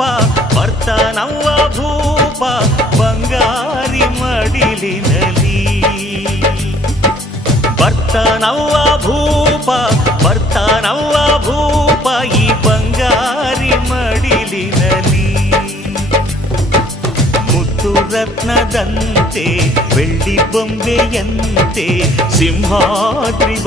ರೂಪ ವರ್ತನವ್ವ ಭೂಪ ಬಂಗಾರಿ ಮಡಿಲಿನಲ್ಲಿ ಭರ್ತನವ್ವ ಭೂಪ ಭರ್ತನವ್ವ ಭೂಪ ಈ ಬಂಗಾರಿ ಮಡಿಲಿನಲ್ಲಿ ಮುತ್ತು ರತ್ನದಂತೆ ಬೆಳ್ಳಿ ಬೊಂಬೆಯಂತೆ ಸಿಂಹಾದ್ರಿ